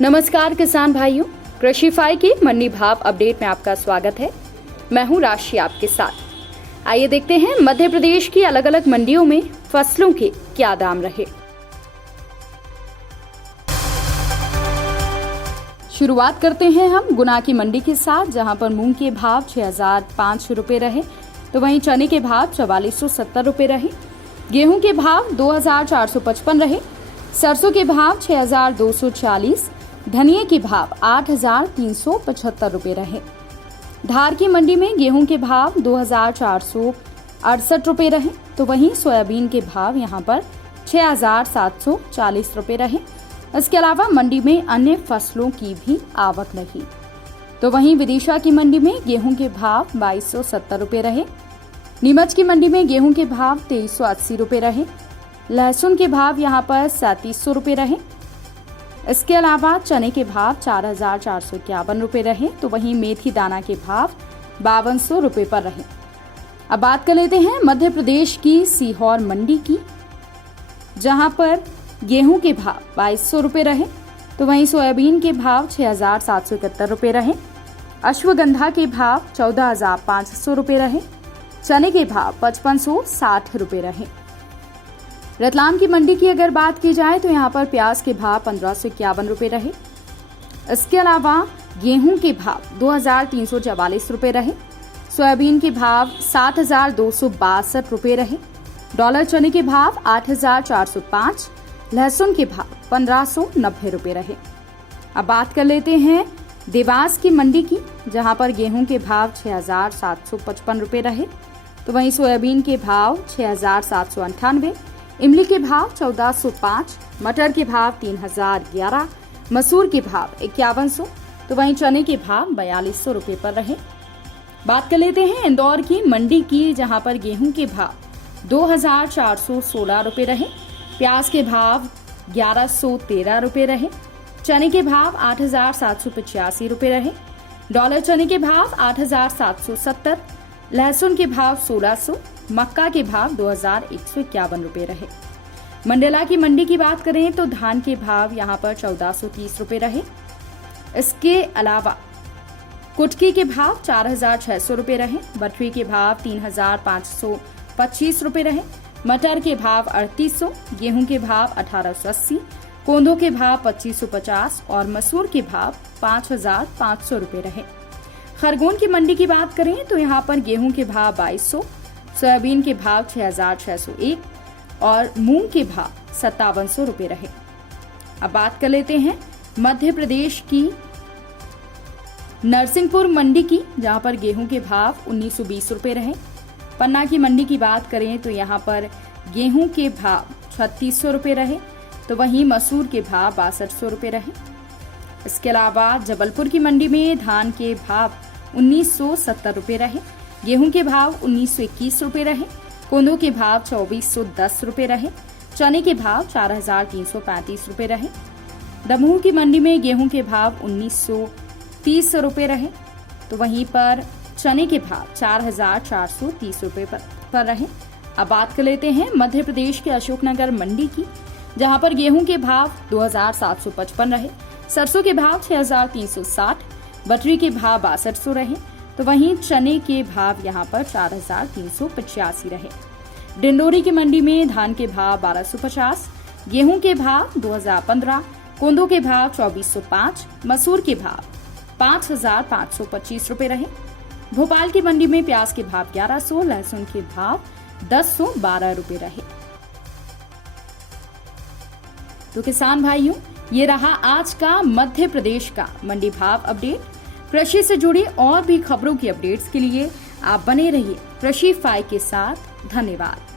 नमस्कार किसान भाइयों, कृषिफाई की मंडी भाव अपडेट में आपका स्वागत है। मैं हूं राशि आपके साथ। आइए देखते हैं मध्य प्रदेश की अलग अलग मंडियों में फसलों के क्या दाम रहे। शुरुआत करते हैं हम गुना की मंडी के साथ, जहां पर मूंग के भाव 6,500 रुपए रहे, तो वहीं चने के भाव 4,470 रुपए रहे। गेहूं के भाव 2,455 रहे। सरसों के भाव 6,240, धनिया के भाव 8,375 रुपए रहे। धार की मंडी में गेहूं के भाव 2,468 रुपए रहे, तो वहीं सोयाबीन के भाव यहां पर 6,740 रुपए रहे। इसके अलावा मंडी में अन्य फसलों की भी आवक रही, तो वहीं विदिशा की मंडी में गेहूं के भाव 2,270 रुपए रहे। नीमच की मंडी में गेहूं के भाव 2,380 रुपए रहे। लहसुन के भाव यहां पर 3,700 रुपए रहे। इसके अलावा चने के भाव 4,451 रुपए रहे, तो वहीं मेथी दाना के भाव 5,200 रुपए पर रहे। अब बात कर लेते हैं मध्य प्रदेश की सीहोर मंडी की, जहां पर गेहूं के भाव 2,200 रुपए रहे, तो वहीं सोयाबीन के भाव 6,771 रुपए रहे। अश्वगंधा के भाव 14,500 रुपए रहे। चने के भाव 5,560 रुपए रहे। रतलाम की मंडी की अगर बात की जाए तो यहाँ पर प्याज के भाव 1,551 रुपए रहे। इसके अलावा गेहूं के भाव 2,344 रुपए रहे। सोयाबीन के भाव 7,262 रुपए रहे। डॉलर चने के भाव 8,405। लहसुन के भाव 1,590 रुपए रहे। अब बात कर लेते हैं देवास की मंडी की, जहां पर गेहूं के भाव 6,755 रुपए रहे, तो वहीं सोयाबीन के भाव 6,798, इमली के भाव 1,405, मटर के भाव 3,011, मसूर के भाव 5,100, तो वहीं चने के भाव 4,200 रुपए पर रहे। बात कर लेते हैं इंदौर की मंडी की, जहां पर गेहूं के भाव 2,416 रुपए रहे। प्याज के भाव 1,113 रुपए रहे। चने के भाव 8,785 रुपए रहे। डॉलर चने के भाव 8,770। लहसुन के भाव 1,600। मक्का के भाव 2,151 रुपए रहे। मंडला की मंडी की बात करें तो धान के भाव यहां पर 1,430 रुपए रहे। इसके अलावा कुटकी के भाव 4,600 रुपए रहे। बटवी के भाव 3,525 रुपए रहे। मटर के भाव 3,800, गेहूं के भाव 1,880, कोंदो के भाव 2,550 और मसूर के भाव 5,500 रुपए रहे। खरगोन की मंडी की बात करें तो यहाँ पर गेहूं के भाव 2,200, सोयाबीन के भाव 6,601 और मूंग के भाव 5,700 रुपए रहे। अब बात कर लेते हैं मध्य प्रदेश की नरसिंहपुर मंडी की, जहां पर गेहूं के भाव 1,920 रुपए रहे। पन्ना की मंडी की बात करें तो यहाँ पर गेहूं के भाव 3,600 रुपए रहे, तो वहीं मसूर के भाव 6,200 रुपए रहे। इसके अलावा जबलपुर की मंडी में धान के भाव 1,970 रुपए रहे। गेहूं के भाव 1,921 रुपए रहे। कोंदो के भाव 2,410 रुपए रहे। चने के भाव 4,335 रुपए रहे। दमोह की मंडी में गेहूं के भाव 1,930 रुपए रहे, तो वहीं पर चने के भाव 4,430 रुपए पर रहे। अब बात कर लेते हैं मध्य प्रदेश के अशोकनगर मंडी की, जहां पर गेहूं के भाव 2,755 रहे। सरसों के भाव 6,360, बटरी के भाव 6,200 रहे, तो वहीं चने के भाव यहां पर 4,385 रहे। डिंडोरी की मंडी में धान के भाव 1,250, गेहूं के भाव 2,015, कोंदो के भाव 2,405, मसूर के भाव 5,525 रुपए रहे। भोपाल की मंडी में प्याज के भाव 1,100, लहसुन के भाव 1,012 रुपए रहे। तो किसान भाइयों, ये रहा आज का मध्य प्रदेश का मंडी भाव अपडेट। कृषि से जुड़ी और भी खबरों की अपडेट्स के लिए आप बने रहिए कृषिफाई के साथ। धन्यवाद।